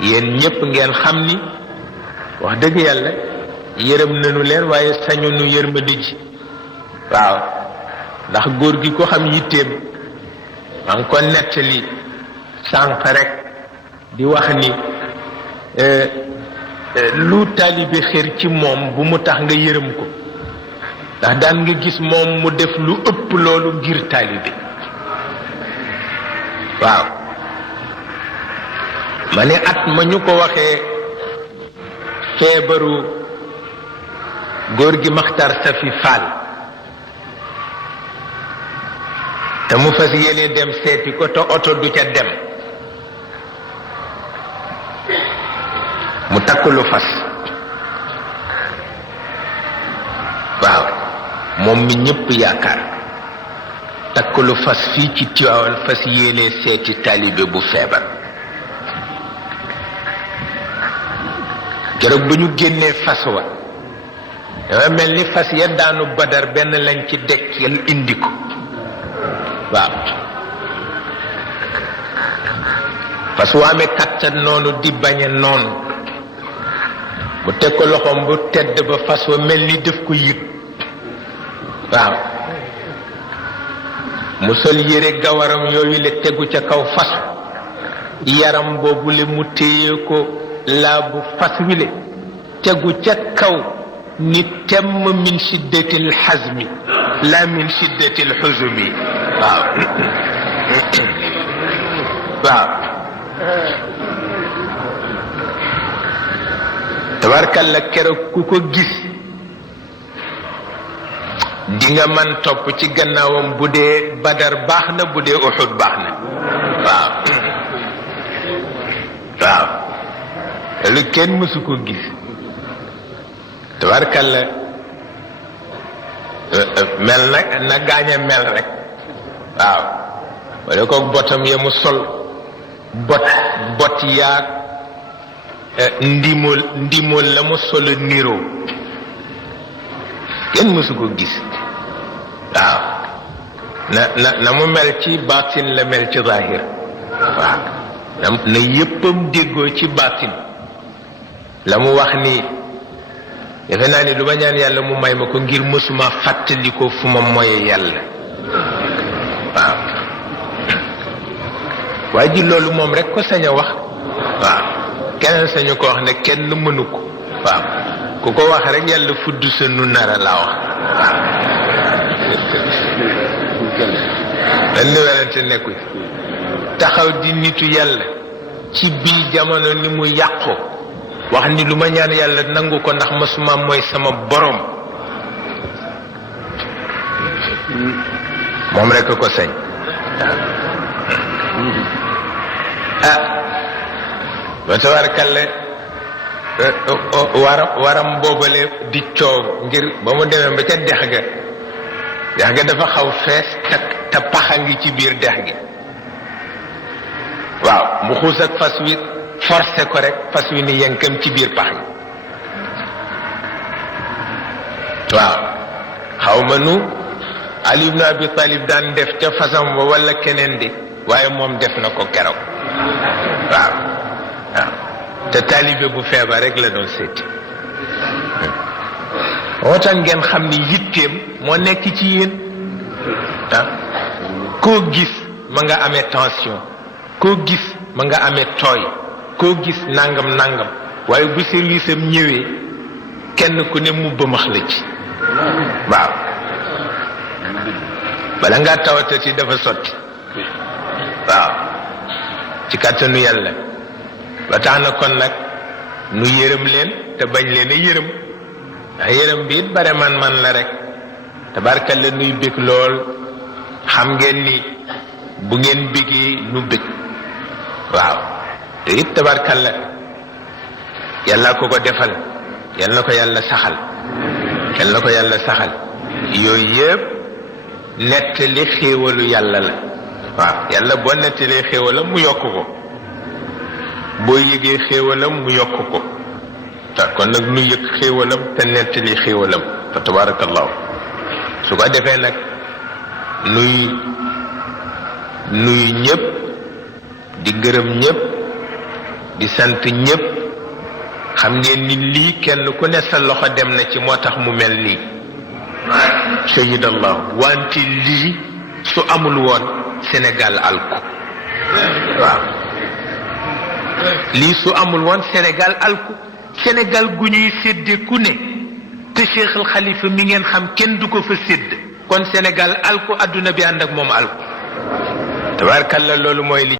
yéen ñépp ngeen xam ni wax dëgg yàlla yërëm nañu leen waaye sañunu yërmande ji waaw ndax góor gi ko xam yitteem maa ngi ko nettali sànq rek di wax ni lu taalibe xër ci moom bu mu tax nga yërëm ko ndax daan nga gis moom mu def lu ëpp loolu ngir taalibe waaw ma ne at ma ñu ko waxee feebaru góor gi Maxtar Safi Fall te mu fas yéene dem seeti ko te oto du ca dem mu takk lu fas waaw moom mi ñëpp yaakaar takk lu fas fii ci Tiwaawan fas yéene seeti taalibe bu feebar keroog ba ñu génnee fas wa dafa mel ni fas ya daanu Badar benn lañ ci dekkal indi ko waaw fas wa amee kattan noonu di bañe noonu mu teg ko loxoom bu tedd ba fas wa mel ni def ko yëg waaw mu sol yére gawaram yooyu le tegu ca kaw fas yaram boobu le mu téye ko laabu fas wi le tegu ca kaw ni temm min shiddatil hazmi la min shiddatil huzumi waaw waaw tabarkalla keroog ku ko gis di nga man topp ci gannaawam bu dee Badar baax na bu dee Uhud baax na waaw waaw lu kenn mësu ko gis tabarkalla mel na gaañ a mel rek waaw wala ko botam ya mu sol bot yaag ndimol la mu solo niroo kenn mësu ko gis waaw na mu mel ci baatin la mel ci zahir waaw na yéppam déggoo ci baatin la mu wax ni defe naa ni lu ma ñaan yàlla mu may ma ko ngir mësuma fàttali ko fu ma moye yàlla waaw waaye ji loolu moom rek ko sañ a wax waaw keneen sañu ko wax ne kenn mënu ko waaw ku ko wax rek yàlla fudd sa nu nara laa wax waaw benn werante nekku taxaw di nitu yàlla ci bii jamono ni mu yàqu wax ni lu ma ñaan yàlla nangu ko ndax masuma mooy sama borom moom rek ko sañ ba tabarkalle waram boobale di coow ngir ba mu demee ba ca dex ga dafa xaw fees te paxa ngi ci biir dex gi waaw mu xuus ak fas wi forcé ko rek fas wi ni yenkam ci biir pax gi waaw xaw ma nu Ali ibn Abi Talib daan def ca fasam ba wala keneen di waaye moom def na ko keroog waaw waaw te taalibe bu feebar rek la doon seeti moo tax ngeen xam ni yitteem moo nekk ci yéen ah koo gis ma nga amee tension koo gis ma nga amee tooy koo gis nangam waaye bu service am ñëwee kenn ku ne mu bëmax la ci waaw bala ngaa tawata ci dafa sotti waaw ci kàttanu yàlla ba tax na kon nag nu yërëm leen te bañ leen a yërëm ndax yërëm bi it bare man la rek tabarkalla nuy bég lool xam ngeen ni bu ngeen bégee nu bég waaw te it tabarkalla yàlla ko defal yal na ko yàlla saxal yal na ko yàlla saxal yooyu yëpp nettali xéewalu yàlla la waaw yàlla boo nettalee xéewalam mu yokk ko boo yëgee xéewalam mu yokk ko kon nag nu yëg xéewalam te nettali xéewalam fa tabarakallahu su ko defee nag nuy ñëpp di gërëm ñëpp di sant ñépp xam ngeen ni lii kenn ku ne sa loxo dem na ci moo tax mu mel nii shahidallah wante lii su amul woon Sénégal alku waaw lii su amul woon Sénégal alku Sénégal gu ñuy sédde ku ne te Cheikh al Khalifa mi ngeen xam kenn du ko fa sédd kon Sénégal alku adduna bi ànd ak moom alku tabaarkalla loolu mooy li